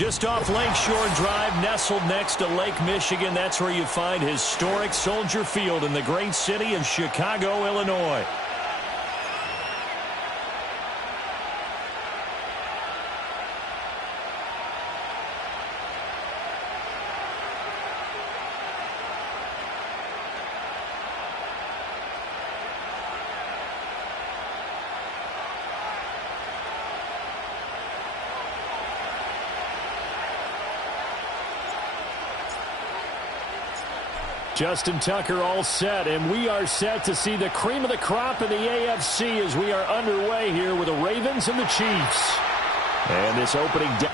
Just off Lakeshore Drive, nestled next to Lake Michigan. That's where you find historic Soldier Field in the great city of Chicago, Illinois. Justin Tucker all set, and we are set to see the cream of the crop in the AFC as we are underway here with the Ravens and the Chiefs. And this opening down.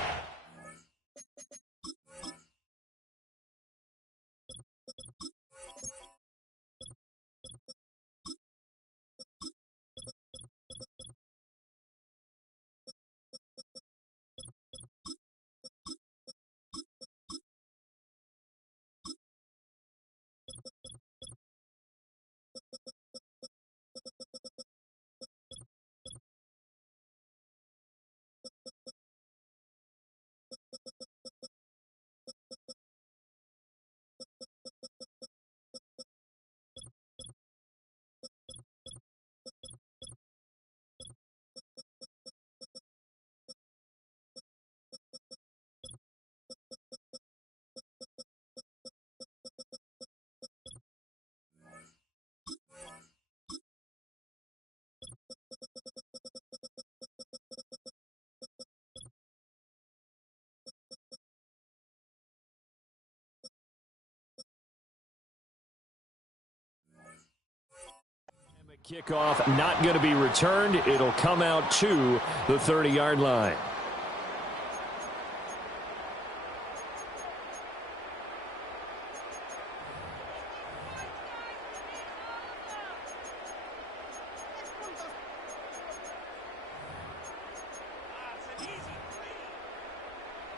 Kickoff not going to be returned. It'll come out to the 30-yard line.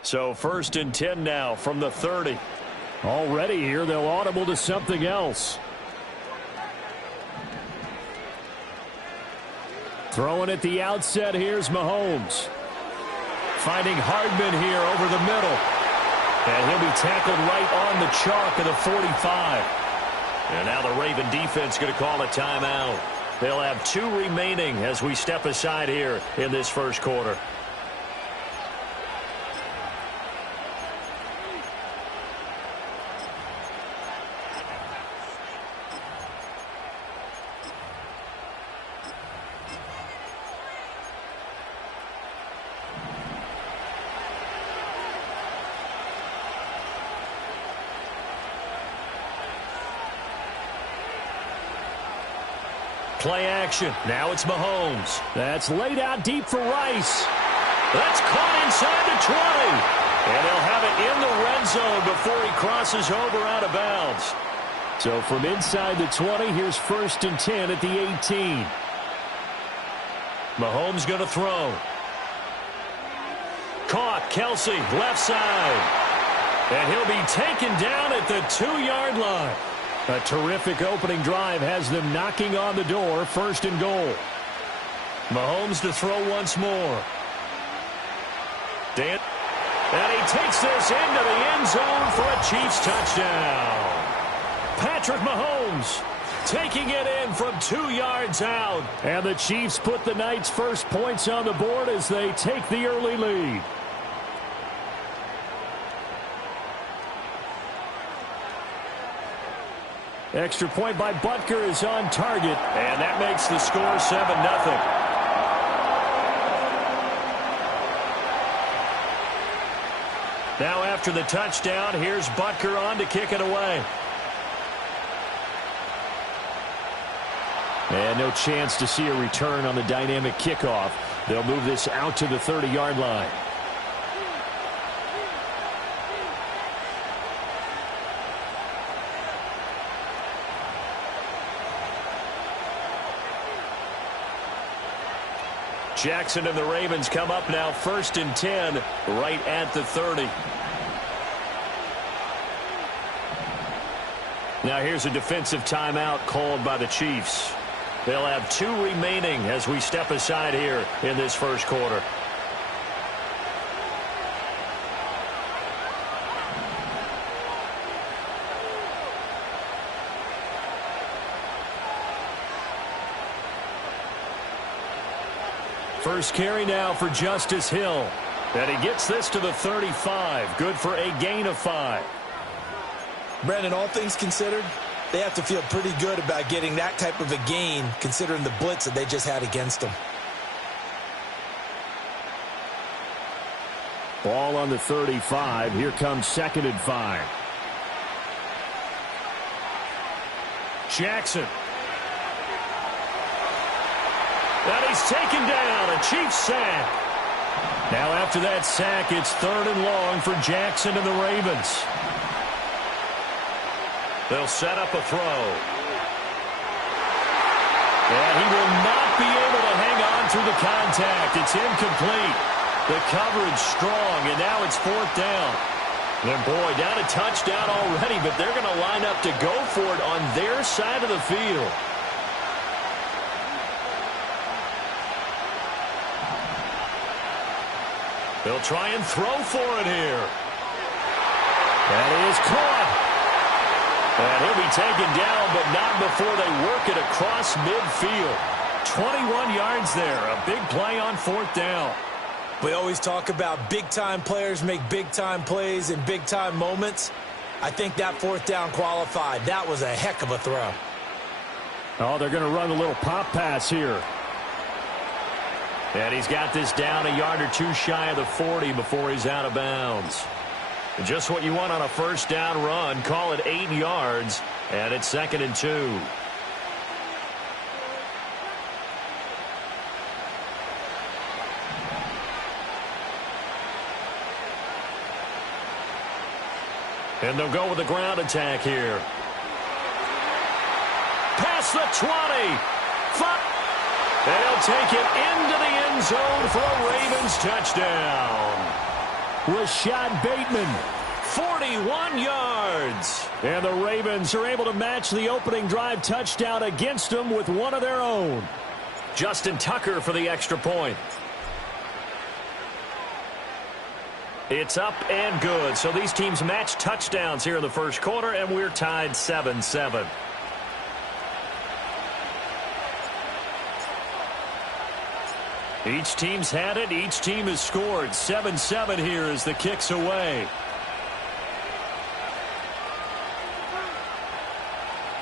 So 1st and 10 now from the 30. Already here, they'll audible to something else. Throwing at the outset, here's Mahomes. Finding Hardman here over the middle. And he'll be tackled right on the chalk of the 45. And now the Raven defense going to call a timeout. They'll have 2 remaining as we step aside here in this first quarter. Play action. Now it's Mahomes. That's laid out deep for Rice. That's caught inside the 20. And they'll have it in the red zone before he crosses over out of bounds. So from inside the 20, here's 1st and 10 at the 18. Mahomes going to throw. Caught. Kelsey, left side. And he'll be taken down at the 2-yard line. A terrific opening drive has them knocking on the door. 1st and goal. Mahomes to throw once more. And he takes this into the end zone for a Chiefs touchdown. Patrick Mahomes taking it in from 2 yards out. And the Chiefs put the night's first points on the board as they take the early lead. Extra point by Butker is on target, and that makes the score 7-0. Now after the touchdown, here's Butker on to kick it away. And no chance to see a return on the dynamic kickoff. They'll move this out to the 30-yard line. Jackson and the Ravens come up now 1st and 10 right at the 30. Now here's a defensive timeout called by the Chiefs. They'll have 2 remaining as we step aside here in this first quarter. first carry now for Justice Hill. And he gets this to the 35. Good for a gain of 5. Brandon, all things considered, they have to feel pretty good about getting that type of a gain considering the blitz that they just had against them. Ball on the 35. Here comes 2nd and 5. Jackson. And he's taken down. A Chiefs sack. Now after that sack, it's 3rd and long for Jackson and the Ravens. They'll set up a throw. And he will not be able to hang on through the contact. It's incomplete. The coverage strong, and now it's 4th down. And boy, down a touchdown already, but they're going to line up to go for it on their side of the field. They'll try and throw for it here. That is caught. And he'll be taken down, but not before they work it across midfield. 21 yards there. A big play on 4th down. We always talk about big-time players make big-time plays in big-time moments. I think that 4th down qualified. That was a heck of a throw. Oh, they're going to run a little pop pass here. And he's got this down a yard or two shy of the 40 before he's out of bounds. Just what you want on a 1st down run. Call it 8 yards, and it's 2nd and 2. And they'll go with the ground attack here. Past the 20. They'll take it into the end zone for a Ravens touchdown. Rashad Bateman, 41 yards. And the Ravens are able to match the opening drive touchdown against them with one of their own. Justin Tucker for the extra point. It's up and good. So these teams match touchdowns here in the first quarter, and we're tied 7-7. Each team's had it. Each team has scored. 7-7 here as the kick's away.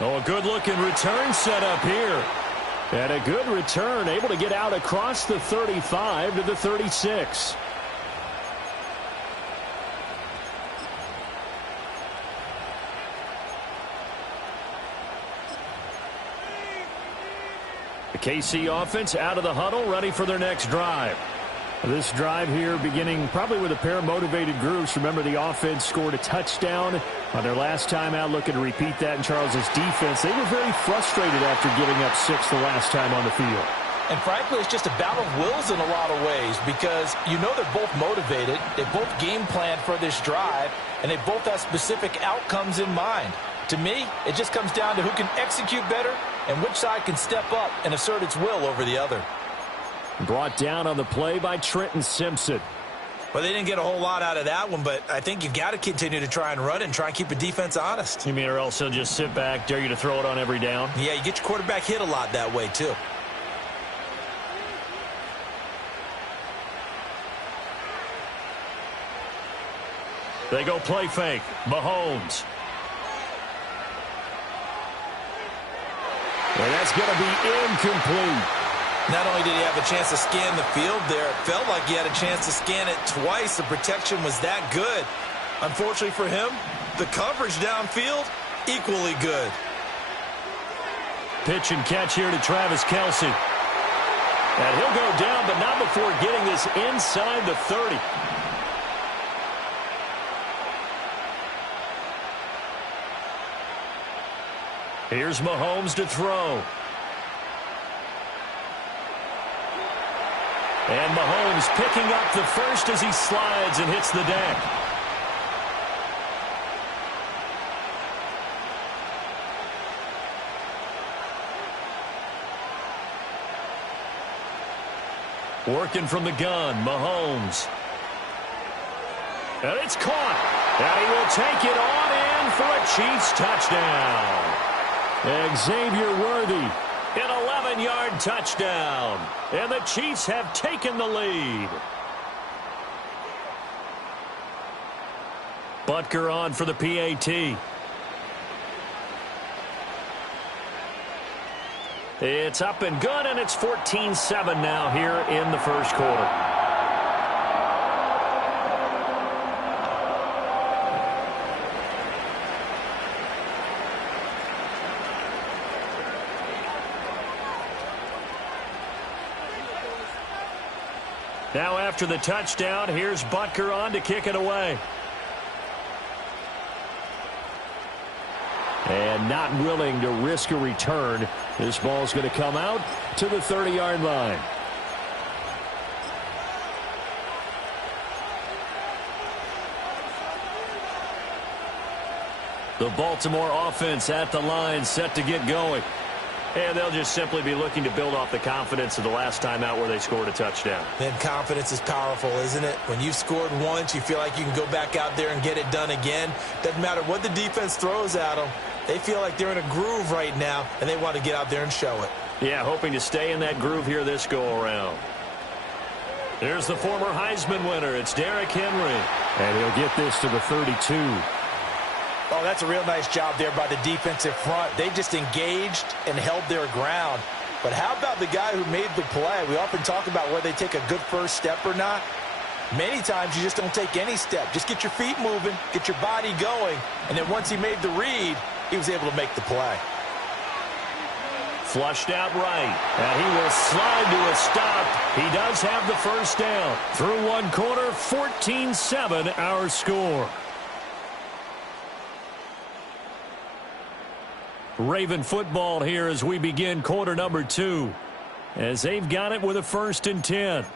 Oh, a good-looking return set up here. And a good return, able to get out across the 35 to the 36. The KC offense out of the huddle, ready for their next drive. This drive here beginning probably with a pair of motivated groups. Remember, the offense scored a touchdown on their last time out, looking to repeat that in Charles's defense. They were very frustrated after giving up 6 the last time on the field. And frankly, it's just a battle of wills in a lot of ways because you know they're both motivated. They both game planned for this drive, and they both have specific outcomes in mind. To me, it just comes down to who can execute better and which side can step up and assert its will over the other. Brought down on the play by Trenton Simpson. Well, they didn't get a whole lot out of that one, but I think you've got to continue to try and run and try and keep the defense honest. You mean or else he'll just sit back, dare you to throw it on every down? Yeah, you get your quarterback hit a lot that way, too. They go play fake. Mahomes. And that's going to be incomplete. Not only did he have a chance to scan the field there, it felt like he had a chance to scan it twice. The protection was that good. Unfortunately for him, the coverage downfield, equally good. Pitch and catch here to Travis Kelce. And he'll go down, but not before getting this inside the 30. Here's Mahomes to throw. And Mahomes picking up the first as he slides and hits the deck. Working from the gun, Mahomes. And it's caught. And he will take it on in for a Chiefs touchdown. Xavier Worthy An 11-yard touchdown. And the Chiefs have taken the lead. Butker on for the PAT. It's up and good, and it's 14-7 now here in the first quarter. Now after the touchdown, here's Butker on to kick it away. And not willing to risk a return. This ball's going to come out to the 30-yard line. The Baltimore offense at the line, set to get going. And they'll just simply be looking to build off the confidence of the last time out where they scored a touchdown. And confidence is powerful, isn't it? When you've scored once, you feel like you can go back out there and get it done again. Doesn't matter what the defense throws at them. They feel like they're in a groove right now, and they want to get out there and show it. Yeah, hoping to stay in that groove here this go-around. There's the former Heisman winner. It's Derrick Henry. And he'll get this to the 32. Oh, that's a real nice job there by the defensive front. They just engaged and held their ground. But how about the guy who made the play? We often talk about whether they take a good first step or not. Many times you just don't take any step. Just get your feet moving, get your body going, and then once he made the read, he was able to make the play. Flushed out right, and he will slide to a stop. He does have the first down. Through one quarter, 14-7 our score. Raven football here as we begin quarter number 2. As they've got it with a 1st and 10.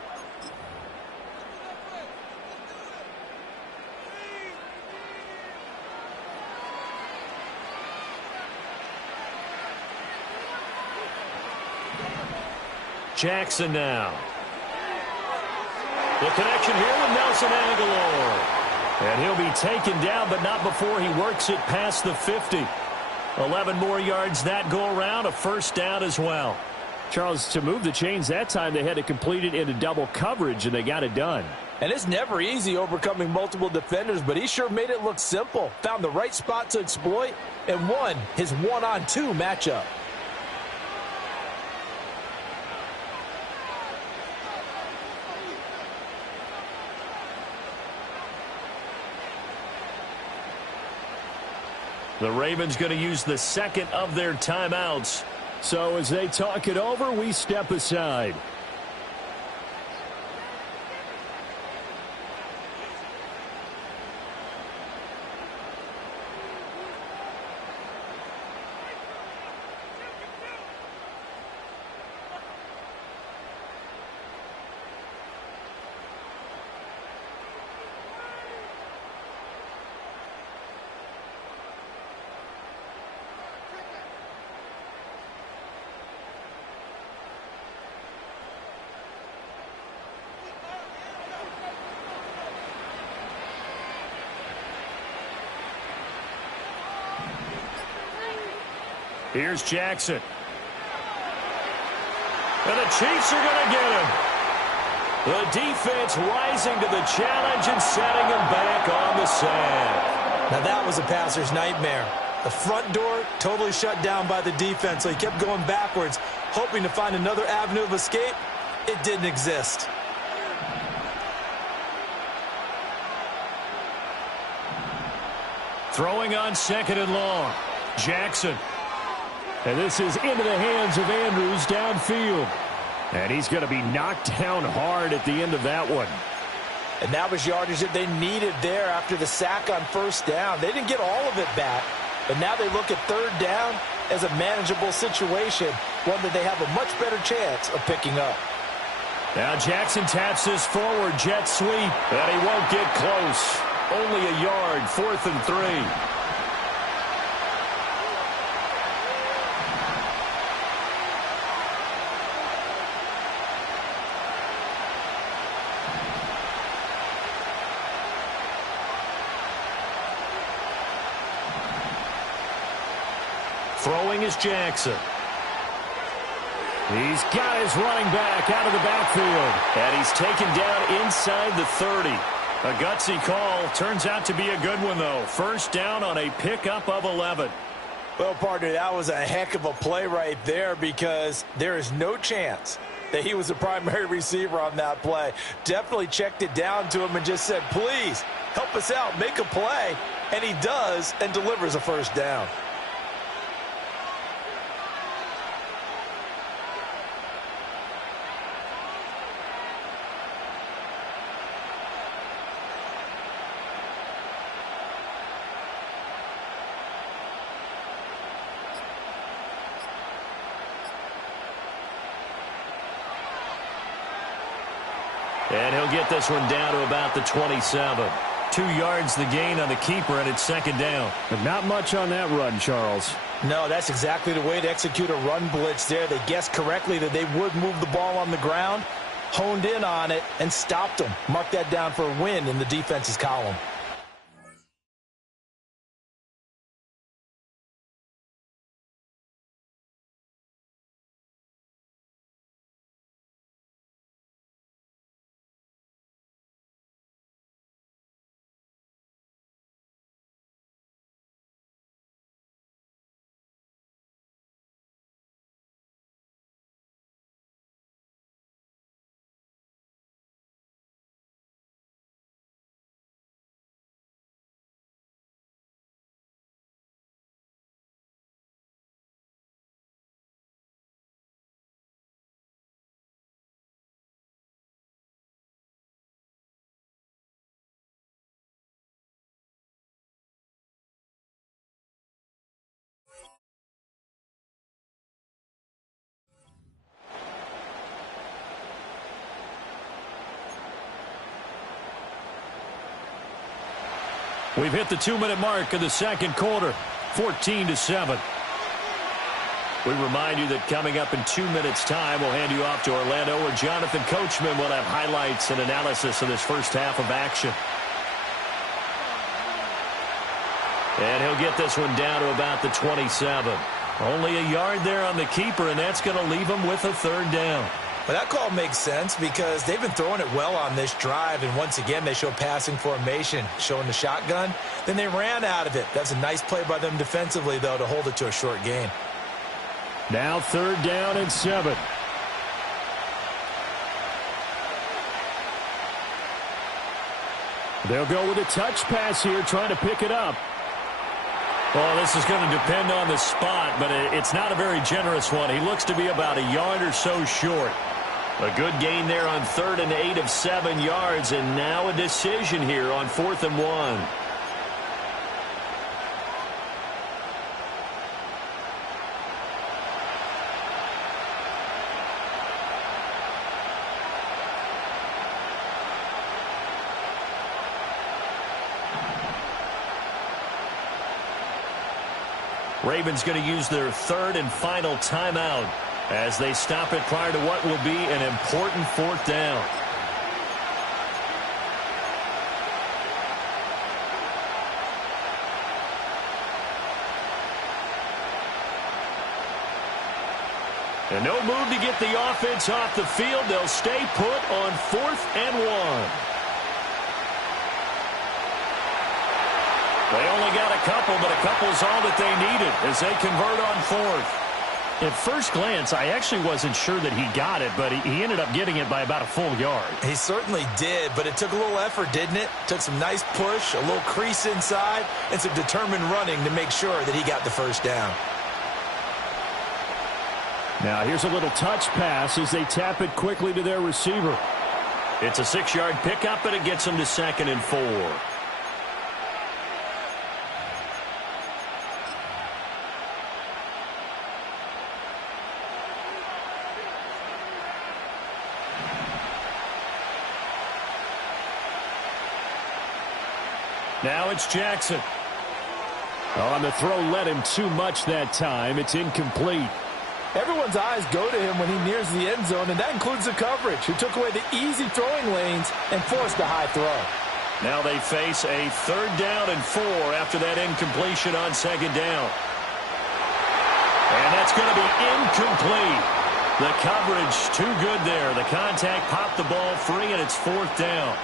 Jackson now. The connection here with Nelson Aguilar. And he'll be taken down, but not before he works it past the 50. 11 more yards that go around, a first down as well. Charles, to move the chains that time, they had to complete it into double coverage, and they got it done. And it's never easy overcoming multiple defenders, but he sure made it look simple. Found the right spot to exploit and won his one-on-two matchup. The Ravens going to use the second of their timeouts. So as they talk it over, we step aside. Here's Jackson. And the Chiefs are going to get him. The defense rising to the challenge and setting him back on the sand. Now that was a passer's nightmare. The front door totally shut down by the defense, so he kept going backwards, hoping to find another avenue of escape. It didn't exist. Throwing on 2nd and long. Jackson. And this is into the hands of Andrews downfield. And he's going to be knocked down hard at the end of that one. And that was yardage that they needed there after the sack on first down. They didn't get all of it back, but now they look at 3rd down as a manageable situation, one that they have a much better chance of picking up. Now Jackson taps this forward jet sweep, and he won't get close. Only a yard, 4th and 3. Throwing is Jackson. He's got his running back out of the backfield. And he's taken down inside the 30. A gutsy call. Turns out to be a good one, though. First down on a pickup of 11. Well, partner, that was a heck of a play right there because there is no chance that he was the primary receiver on that play. Definitely checked it down to him and just said, please, help us out, make a play. And he does and delivers a first down. And he'll get this one down to about the 27. 2 yards the gain on the keeper, and it's second down. But not much on that run, Charles. No, that's exactly the way to execute a run blitz there. They guessed correctly that they would move the ball on the ground, honed in on it, and stopped them. Mark that down for a win in the defense's column. We've hit the 2-minute mark of the second quarter, 14-7. We remind you that coming up in 2 minutes' time, we'll hand you off to Orlando, where Jonathan Coachman will have highlights and analysis of this first half of action. And he'll get this one down to about the 27. Only a yard there on the keeper, and that's going to leave him with a third down. Well, that call makes sense because they've been throwing it well on this drive, and once again they show passing formation, showing the shotgun. Then they ran out of it. That's a nice play by them defensively, though, to hold it to a short gain. Now 3rd down and 7. They'll go with a touch pass here, trying to pick it up. Well, this is going to depend on the spot, but it's not a very generous one. He looks to be about a yard or so short. A good gain there on 3rd and 8 of 7 yards, and now a decision here on 4th and 1. Ravens going to use their 3rd and final timeout as they stop it prior to what will be an important 4th down. And no move to get the offense off the field. They'll stay put on 4th and 1. They only got a couple, but a couple's all that they needed as they convert on 4th. At first glance, I actually wasn't sure that he got it, but he ended up getting it by about a full yard. He certainly did, but it took a little effort, didn't it? Took some nice push, a little crease inside, and some determined running to make sure that he got the first down. Now here's a little touch pass as they tap it quickly to their receiver. It's a 6-yard pickup, and it gets them to 2nd and 4. Now it's Jackson. On the throw, led him too much that time. It's incomplete. Everyone's eyes go to him when he nears the end zone, and that includes the coverage, who took away the easy throwing lanes and forced a high throw. Now they face a 3rd down and 4 after that incompletion on 2nd down. And that's going to be incomplete. The coverage too good there. The contact popped the ball free, and it's 4th down.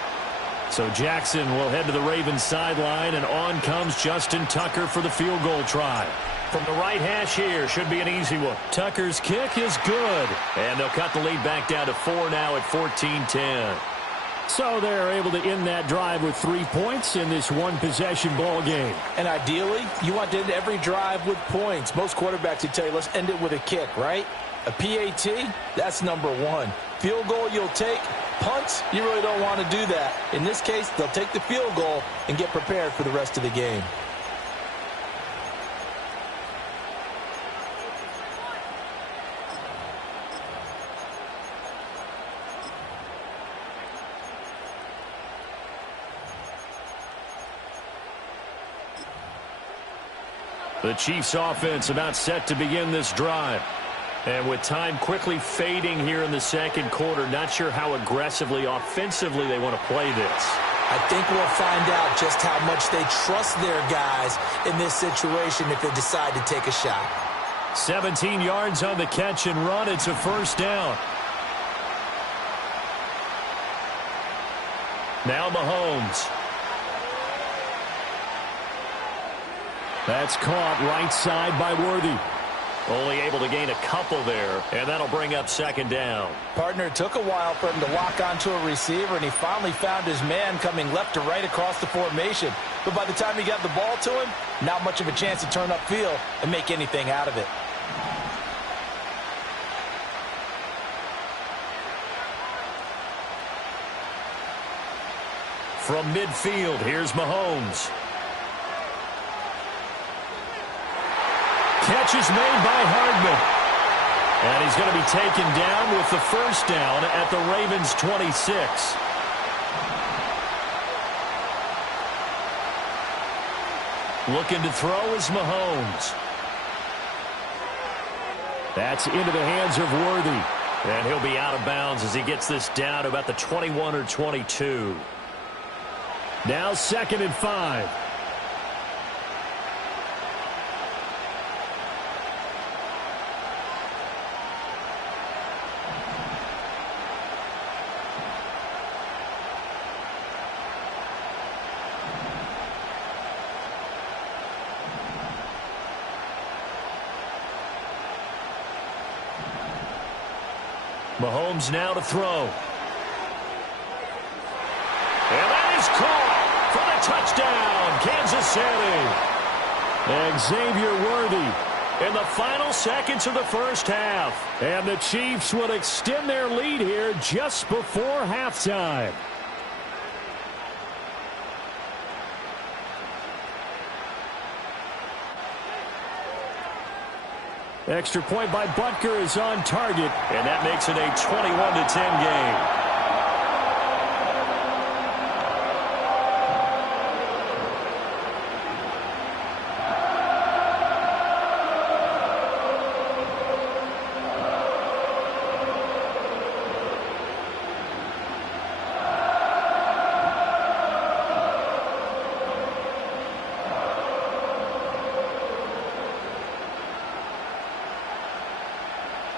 So Jackson will head to the Ravens sideline, and on comes Justin Tucker for the field goal try. From the right hash here, should be an easy one. Tucker's kick is good. And they'll cut the lead back down to 4 now at 14-10. So they're able to end that drive with 3 points in this one-possession ball game. And ideally, you want to end every drive with points. Most quarterbacks would tell you, let's end it with a kick, right? A PAT, that's number 1. Field goal you'll take. Punts, you really don't want to do that. In this case, they'll take the field goal and get prepared for the rest of the game. The Chiefs offense about set to begin this drive. And with time quickly fading here in the second quarter, not sure how aggressively, offensively they want to play this. I think we'll find out just how much they trust their guys in this situation if they decide to take a shot. 17 yards on the catch and run. It's a 1st down. Now Mahomes. That's caught right side by Worthy. Only able to gain a couple there, and that'll bring up 2nd down. Partner, it took a while for him to lock onto a receiver, and he finally found his man coming left to right across the formation. But by the time he got the ball to him, not much of a chance to turn upfield and make anything out of it. From midfield, here's Mahomes. Catch is made by Hardman. And he's going to be taken down with the 1st down at the Ravens' 26. Looking to throw is Mahomes. That's into the hands of Worthy. And he'll be out of bounds as he gets this down to about the 21 or 22. Now 2nd and 5. Mahomes now to throw. And that is caught for the touchdown, Kansas City. Xavier Worthy in the final seconds of the 1st half. And the Chiefs will extend their lead here just before halftime. Extra point by Butker is on target, and that makes it a 21-10 game.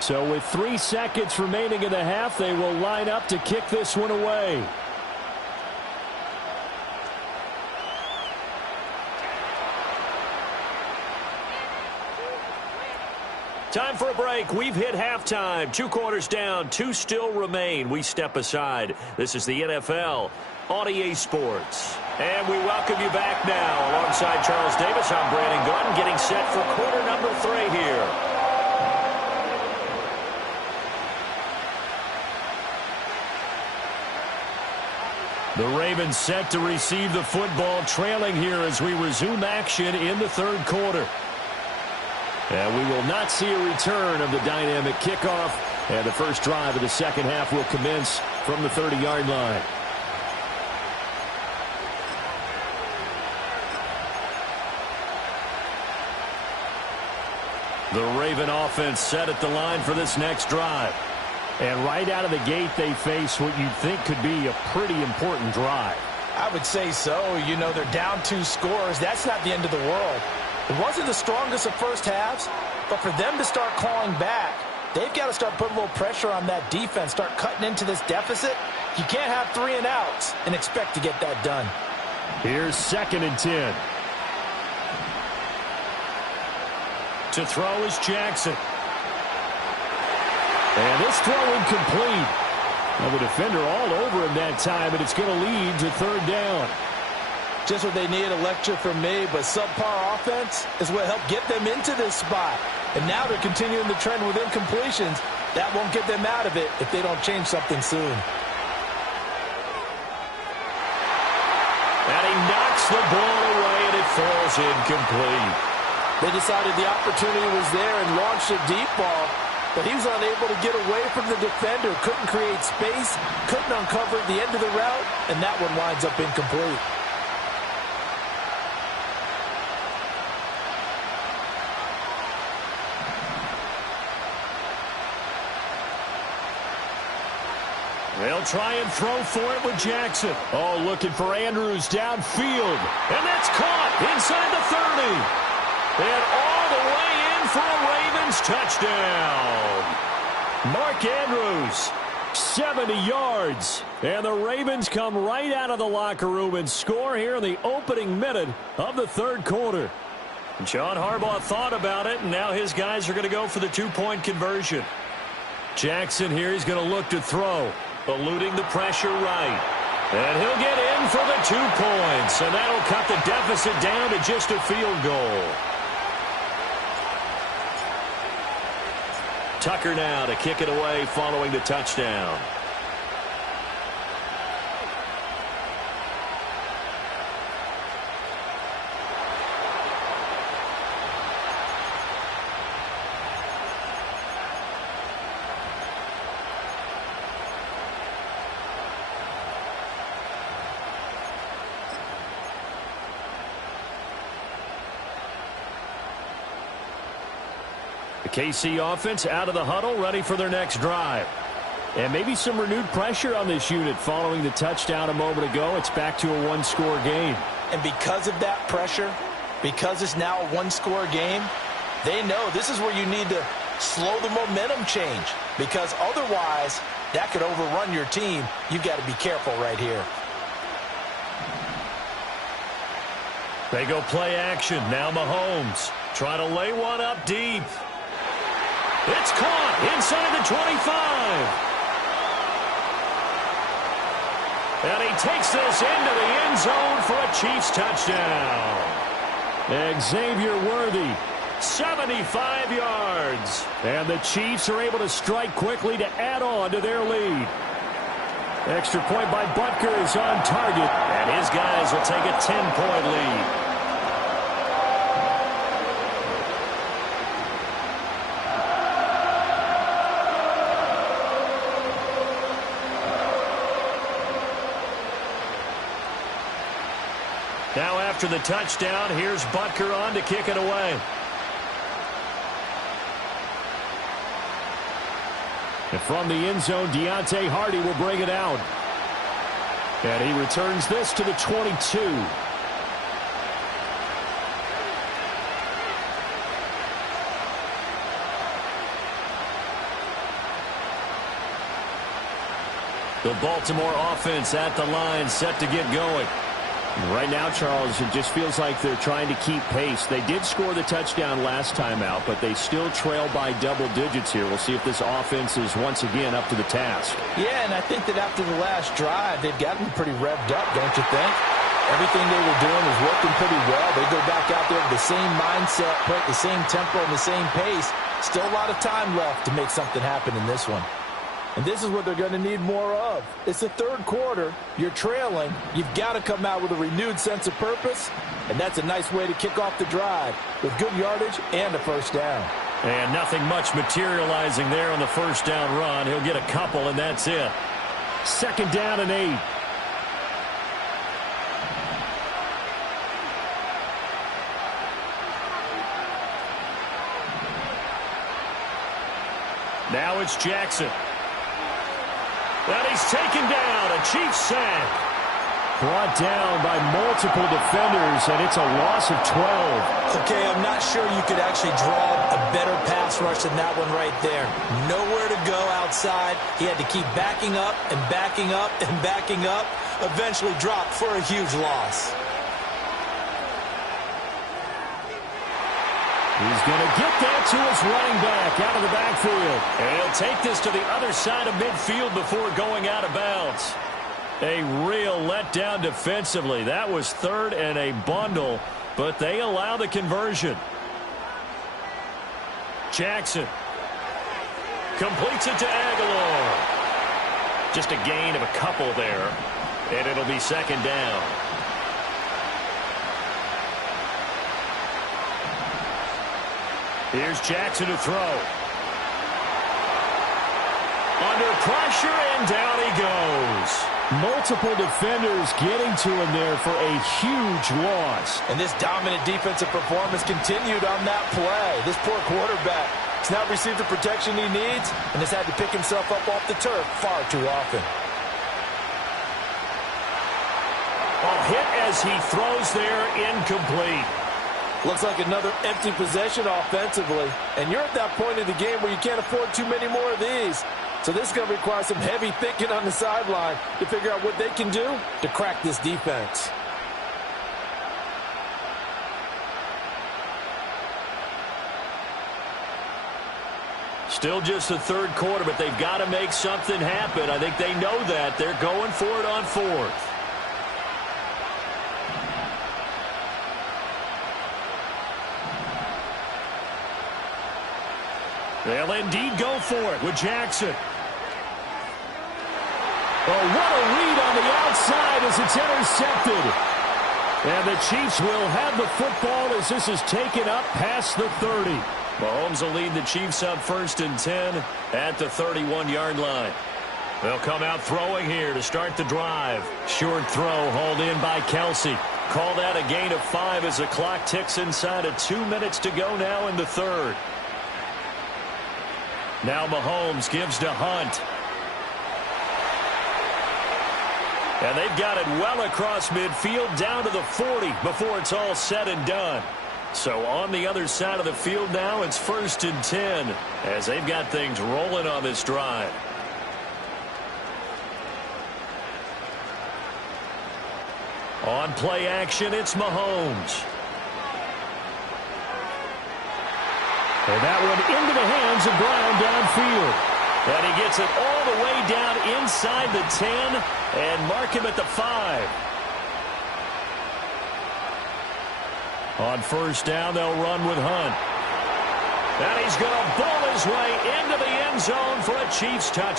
So with 3 seconds remaining in the half, they will line up to kick this one away. Time for a break. We've hit halftime. 2 quarters down, 2 still remain. We step aside. This is the NFL on EA Sports. And we welcome you back now. Alongside Charles Davis, I'm Brandon Gordon, getting set for quarter number 3 here. The Ravens set to receive the football, trailing here as we resume action in the 3rd quarter. And we will not see a return of the dynamic kickoff. And the first drive of the 2nd half will commence from the 30-yard line. The Raven offense set at the line for this next drive. And right out of the gate, they face what you'd think could be a pretty important drive. I would say so. You know, they're down 2 scores. That's not the end of the world. It wasn't the strongest of first halves, but for them to start clawing back, they've got to start putting a little pressure on that defense, start cutting into this deficit. You can't have 3 and outs and expect to get that done. Here's 2nd and 10. To throw is Jackson. And this throw incomplete. Now the defender all over him that time, and it's going to lead to 3rd down. Just what they need, a lecture from me, but subpar offense is what helped get them into this spot. And now they're continuing the trend with incompletions. That won't get them out of it if they don't change something soon. And he knocks the ball away, and it falls incomplete. They decided the opportunity was there and launched a deep ball, but he was unable to get away from the defender, couldn't create space, couldn't uncover the end of the route, and that one winds up incomplete. They'll try and throw for it with Jackson. Oh, looking for Andrews downfield. And that's caught inside the 30. And all the way in for a Ravens touchdown. Mark Andrews, 70 yards. And the Ravens come right out of the locker room and score here in the opening minute of the 3rd quarter. John Harbaugh thought about it, and now his guys are going to go for the 2-point conversion. Jackson here, he's going to look to throw. Eluding the pressure right. And he'll get in for the 2 points. And that'll cut the deficit down to just a field goal. Tucker now to kick it away following the touchdown. KC offense out of the huddle, ready for their next drive. And maybe some renewed pressure on this unit following the touchdown a moment ago. It's back to a 1-score game. And because of that pressure, because it's now a 1-score game, they know this is where you need to slow the momentum change, because otherwise that could overrun your team. You've got to be careful right here. They go play action. Now Mahomes trying to lay one up deep. It's caught inside the 25. And he takes this into the end zone for a Chiefs touchdown. Xavier Worthy, 75 yards. And the Chiefs are able to strike quickly to add on to their lead. Extra point by Butker is on target. And his guys will take a 10-point lead. Now after the touchdown, here's Butker on to kick it away. And from the end zone, Deontay Hardy will bring it out. And he returns this to the 22. The Baltimore offense at the line, set to get going. Right now, Charles, it just feels like they're trying to keep pace. They did score the touchdown last time out, but they still trail by double digits here. We'll see if this offense is once again up to the task. Yeah, and I think that after the last drive, they've gotten pretty revved up, don't you think? Everything they were doing is working pretty well. They go back out there with the same mindset, put the same tempo and the same pace. Still a lot of time left to make something happen in this one. And this is what they're going to need more of. It's the 3rd quarter. You're trailing. You've got to come out with a renewed sense of purpose. And that's a nice way to kick off the drive with good yardage and a first down. And nothing much materializing there on the first down run. He'll get a couple, and that's it. 2nd down and 8. Now it's Jackson. And he's taken down. A Chiefs sack. Brought down by multiple defenders, and it's a loss of 12. Okay, I'm not sure you could actually draw a better pass rush than that one right there. Nowhere to go outside. He had to keep backing up and backing up and backing up. Eventually dropped for a huge loss. He's going to get that to his running back out of the backfield. And he'll take this to the other side of midfield before going out of bounds. A real letdown defensively. That was third and a bundle, but they allow the conversion. Jackson completes it to Aguilar. Just a gain of a couple there, and it'll be second down. Here's Jackson to throw. Under pressure, and down he goes. Multiple defenders getting to him there for a huge loss. And this dominant defensive performance continued on that play. This poor quarterback has now received the protection he needs and has had to pick himself up off the turf far too often. A hit as he throws there, incomplete. Looks like another empty possession offensively. And you're at that point in the game where you can't afford too many more of these. So this is going to require some heavy thinking on the sideline to figure out what they can do to crack this defense. Still just the third quarter, but they've got to make something happen. I think they know that. They're going for it on fourth. They'll indeed go for it with Jackson. Oh, what a read on the outside as it's intercepted. And the Chiefs will have the football as this is taken up past the 30. Mahomes will lead the Chiefs up 1st and 10 at the 31-yard line. They'll come out throwing here to start the drive. Short throw hauled in by Kelsey. Call that a gain of 5 as the clock ticks inside of 2 minutes to go now in the third. Now Mahomes gives to Hunt. And they've got it well across midfield down to the 40 before it's all said and done. So on the other side of the field now, it's 1st and 10 as they've got things rolling on this drive. On play action, it's Mahomes. And that one into the hands of Brown downfield. And he gets it all the way down inside the 10 and mark him at the 5. On 1st down, they'll run with Hunt. And he's going to ball his way into the end zone for a Chiefs touchdown.